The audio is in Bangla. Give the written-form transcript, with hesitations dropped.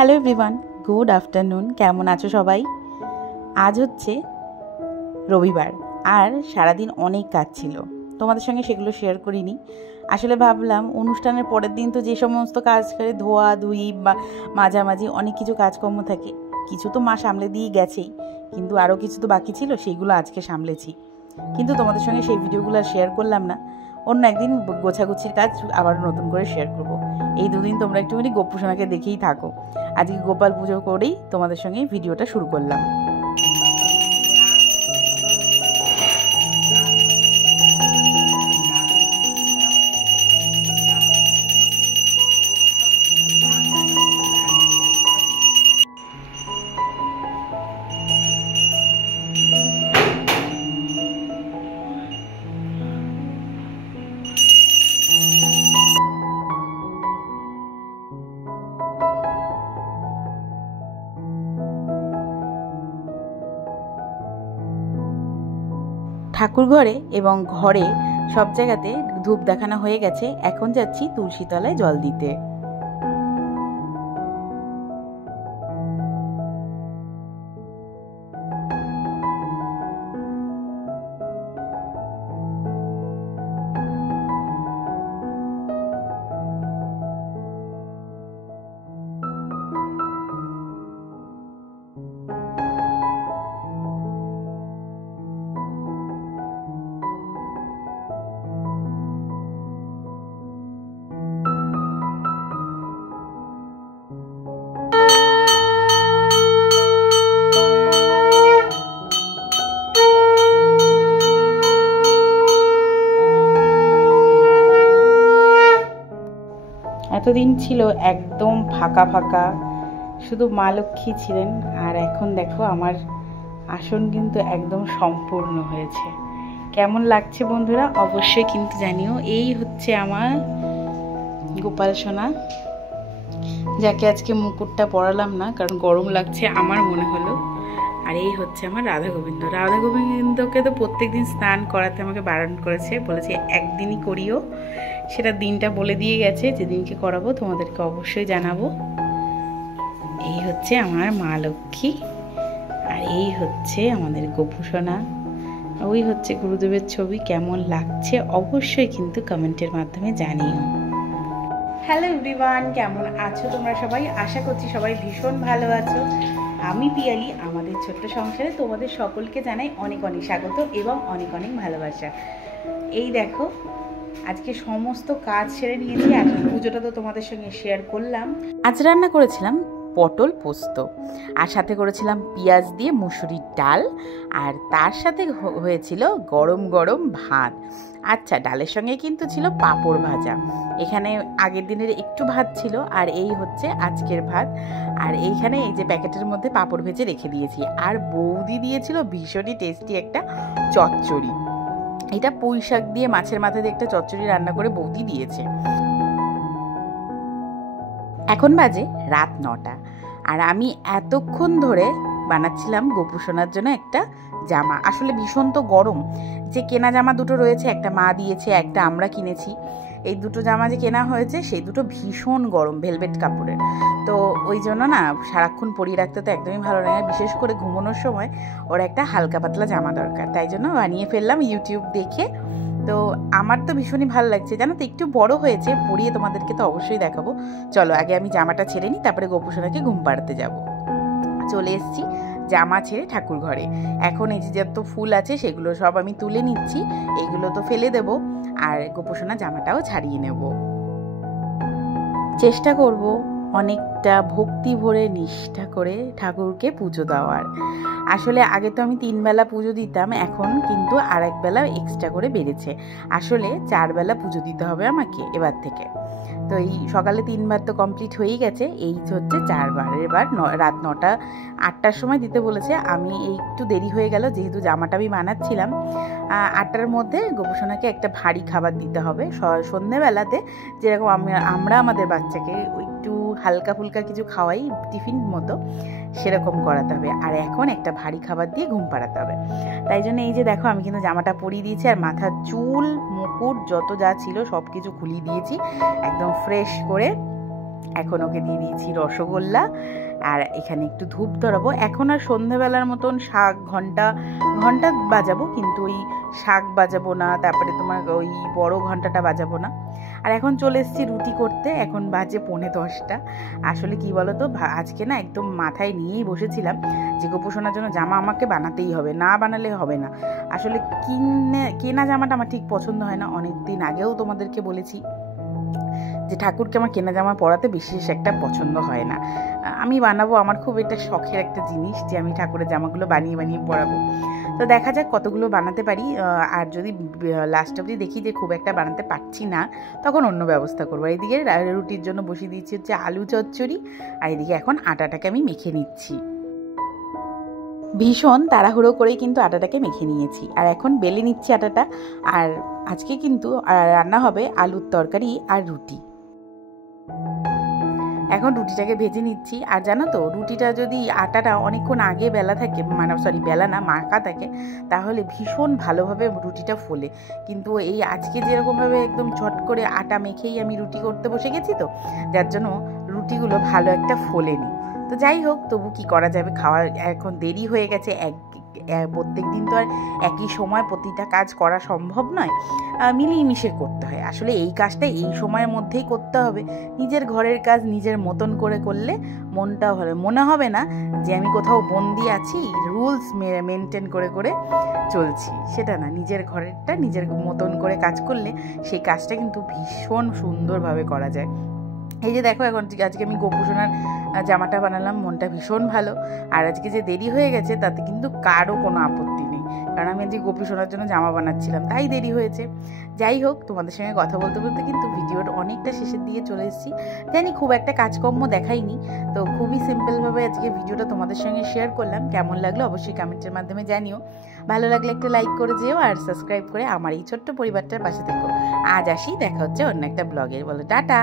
Hello everyone, good afternoon. কেমন আছো সবাই? আজ হচ্ছে রবিবার আর সারাদিন অনেক কাজ ছিল, তোমাদের সঙ্গে সেগুলো শেয়ার করিনি। আসলে ভাবলাম অনুষ্ঠানের পরের দিন তো যে সমস্ত কাজ করে ধোয়া ধুই বা মাঝামাঝি অনেক কিছু কাজকর্ম থাকে, কিছু তো মা সামলে দিয়ে গেছেই, কিন্তু আরও কিছু তো বাকি ছিল, সেইগুলো আজকে সামলেছি। কিন্তু তোমাদের সঙ্গে সেই ভিডিওগুলো আর শেয়ার করলাম না। অন্য একদিন গোছাগুছির কাজ আবার নতুন করে শেয়ার করব। এই দুদিন তোমরা একটুখানি গোপুসোনাকে দেখেই থাকো। আজকে গোপাল পুজো করেই তোমাদের সঙ্গে ভিডিওটা শুরু করলাম। ঠাকুর ঘরে এবং ঘরে সব জায়গাতে ধূপ দেখানো হয়ে গেছে। এখন যাচ্ছি তুলসী তলায় জল দিতে। এতদিন ছিল একদম ফাঁকা ফাঁকা, শুধু মা লক্ষ্মী ছিলেন, আর এখন দেখো আমার আসন কিন্তু একদম সম্পূর্ণ হয়েছে। কেমন লাগছে বন্ধুরা অবশ্যই কিন্তু জানিও। এই হচ্ছে আমার গোপাল সোনা, যাকে আজকে মুকুটটা পরালাম না কারণ গরম লাগছে আমার মনে হলো। আর এই হচ্ছে আমার রাধা গোবিন্দ। রাধা গোবিন্দকে তো প্রত্যেকদিন স্নান করাতে আমাকে বারণ করেছে, বলেছে একদিনই করিও। সেটা দিনটা বলে দিয়ে গেছে, যেদিনকে করাবো তোমাদেরকে অবশ্যই জানাবো। এই হচ্ছে আমার মা লক্ষ্মী, আর এই হচ্ছে আমাদের গোপুসোনা। ওই হচ্ছে গুরুদেবের ছবি। কেমন লাগছে অবশ্যই কিন্তু কমেন্টের মাধ্যমে জানিও। হ্যালো এভরিওয়ান, কেমন আছো তোমরা সবাই? আশা করছি সবাই ভীষণ ভালো আছো। আমি পিয়ালি, আমাদের ছোট্ট সংসারে তোমাদের সকলকে জানাই অনেক অনেক স্বাগত এবং অনেক অনেক ভালোবাসা। এই দেখো আজকে সমস্ত কাজ সেরে নিয়েছি। আজকে পুজোটা তো তোমাদের সঙ্গে শেয়ার করলাম। আজ রান্না করেছিলাম পটল পোস্ত, আর সাথে করেছিলাম পেঁয়াজ দিয়ে মুসুরির ডাল, আর তার সাথে হয়েছিল গরম গরম ভাত। আচ্ছা, ডালের সঙ্গে কিন্তু ছিল পাঁপড় ভাজা। এখানে আগের দিনের একটু ভাত ছিল, আর এই হচ্ছে আজকের ভাত। আর এইখানে এই যে প্যাকেটের মধ্যে পাঁপড় ভেজে রেখে দিয়েছি। আর বৌদি দিয়েছিল ভীষণই টেস্টি একটা চচ্চড়ি। এটা পুঁই শাক দিয়ে মাছের মাথা দিয়ে একটা চচ্চড়ি রান্না করে বৌদি দিয়েছে। এখন বাজে রাত 9টা, আর আমি এতক্ষণ ধরে বানাচ্ছিলাম গোপুসোনার জন্য একটা জামা। আসলে ভীষণ তো গরম, যে কেনা জামা দুটো রয়েছে, একটা মা দিয়েছে, একটা আমরা কিনেছি। এই দুটো জামা যে কেনা হয়েছে সেই দুটো ভীষণ গরম, ভেলভেট কাপড়ের। তো ওই জন্য না সারাক্ষণ পরিয়ে রাখতে তো একদমই ভালো লাগে, বিশেষ করে ঘুমানোর সময় ওর একটা হালকা পাতলা জামা দরকার। তাই জন্য বানিয়ে ফেললাম ইউটিউব দেখে। তো আমার তো ভীষণই ভালো লাগছে, জানো তো, একটু বড় হয়েছে, পরিয়ে তোমাদেরকে তো অবশ্যই দেখাবো। চলো আগে আমি জামাটা ছেড়ে নিই, তারপরে গোপুসোনাকে ঘুম পাড়াতে যাবো। চলে এসেছি জামা ছেড়ে ঠাকুর ঘরে। এখন এই যে যত ফুল আছে সেগুলো সব আমি তুলে নিচ্ছি, এইগুলো তো ফেলে দেবো, আর গোপুসোনা জামাটাও ছাড়িয়ে নেব। চেষ্টা করব অনেকটা ভক্তি ভরে নিষ্ঠা করে ঠাকুরকে পুজো দেওয়ার। আসলে আগে তো আমি 3 বেলা পুজো দিতাম, এখন কিন্তু আর 1 বেলা এক্সট্রা করে বেড়েছে। আসলে 4 বেলা পুজো দিতে হবে আমাকে এবার থেকে। তো এই সকালে 3 বার তো কমপ্লিট হয়েই গেছে, এই হচ্ছে 4 বার। এবার রাত 9টা 8টার সময় দিতে বলেছে। আমি একটু দেরি হয়ে গেল, যেহেতু জামাটা আমি বানাচ্ছিলাম। 8টার মধ্যে গোপুসোনাকে একটা ভারী খাবার দিতে হবে। সন্ধ্যেবেলাতে যেরকম আমরা আমাদের বাচ্চাকে একটু হালকা ফুলকা কিছু খাওয়াই টিফিন মতো, সেরকম করাতে হবে। আর এখন একটা ভারী খাবার দিয়ে ঘুম পাড়াতে হবে। তাই জন্য এই যে দেখো আমি কিন্তু জামাটা পরিয়ে দিয়েছি, আর মাথার চুল মুকুট যত যা ছিল সব কিছু খুলিয়ে দিয়েছি একদম ফ্রেশ করে। এখন ওকে দিয়ে দিয়েছি রসগোল্লা, আর এখানে একটু ধূপ ধরাবো। এখন আর সন্ধ্যেবেলার মতন শাক ঘন্টা বাজাবো, কিন্তু ওই শাক বাজাবো না, তারপরে তোমার ওই বড় ঘন্টাটা বাজাবো না। আর এখন চলে এসেছি রুটি করতে, এখন বাজে 9:45। আসলে কি বলো তো, আজকে না একদম মাথায় নিয়েই বসেছিলাম যে গোপোষণার জন্য জামা আমাকে বানাতেই হবে, না বানালে হবে না। আসলে কেনা জামাটা আমার ঠিক পছন্দ হয় না। অনেক দিন আগেও তোমাদেরকে বলেছি যে ঠাকুরকে আমার কেনা জামা পরাতে বিশেষ একটা পছন্দ হয় না। আমি বানাবো, আমার খুব এটা শখের একটা জিনিস যে আমি ঠাকুরের জামাগুলো বানিয়ে বানিয়ে পরাবো। তো দেখা যাক কতগুলো বানাতে পারি, আর যদি লাস্ট অবধি দেখি যে খুব একটা বানাতে পারছি না, তখন অন্য ব্যবস্থা করবো। এইদিকে রুটির জন্য বসিয়ে দিচ্ছি হচ্ছে আলু চচ্চড়ি, আর এদিকে এখন আটাটাকে আমি মেখে নিচ্ছি। ভীষণ তাড়াহুড়ো করেই কিন্তু আটাটাকে মেখে নিয়েছি, আর এখন বেলে নিচ্ছি আটাটা। আর আজকে কিন্তু রান্না হবে আলুর তরকারি আর রুটি। এখন রুটিটাকে ভেজে নিচ্ছি। আর জানো তো, রুটিটা যদি আটাটা অনেকক্ষণ আগে বেলা থাকে, বেলা না, মাখা থাকে, তাহলে ভীষণ ভালোভাবে রুটিটা ফোলে। কিন্তু এই আজকে যেরকমভাবে একদম ঝট করে আটা মেখেই আমি রুটি করতে বসে গেছি, তো যার জন্য রুটিগুলো ভালো একটা ফোলেনি। তো যাই হোক, তবু কি করা যাবে, খাওয়া এখন দেরি হয়ে গেছে। প্রত্যেক দিন তো আর একই সময় প্রতিটা কাজ করা সম্ভব নয়, মিলিয়ে মিশে করতে হয়। আসলে এই কাজটা এই সময়ের মধ্যেই করতে হবে। নিজের ঘরের কাজ নিজের মতন করে করলে মনটাও ভালো, মনে হবে না যে আমি কোথাও বন্দি আছি, রুলস মেনটেন করে করে চলছি, সেটা না। নিজের ঘরেরটা নিজের মতন করে কাজ করলে সেই কাজটা কিন্তু ভীষণ সুন্দরভাবে করা যায়। এই যে দেখো, এখন আজকে আমি গোপোষণার জামাটা বানালাম, মনটা ভীষণ ভালো। আর আজকে যে দেরি হয়ে গেছে তাতে কিন্তু কারও কোনো আপত্তি নেই, কারণ আমি আজকে গোপোষণার জন্য জামা বানাচ্ছিলাম, তাই দেরি হয়েছে। যাই হোক, তোমাদের সঙ্গে কথা বলতে বলতে কিন্তু ভিডিওটা অনেকটা শেষের দিকে চলে এসেছি। জানি খুব একটা কাজকর্ম দেখাইনি, তো খুবই সিম্পলভাবে আজকে ভিডিওটা তোমাদের সঙ্গে শেয়ার করলাম। কেমন লাগলো অবশ্যই কমেন্টের মাধ্যমে জানিও। ভালো লাগলে একটা লাইক করে যেও, আর সাবস্ক্রাইব করে আমার এই ছোট্ট পরিবারটার পাশে থেকো। আজ আসি, দেখা হচ্ছে অন্য একটা ব্লগে। বলো টাটা।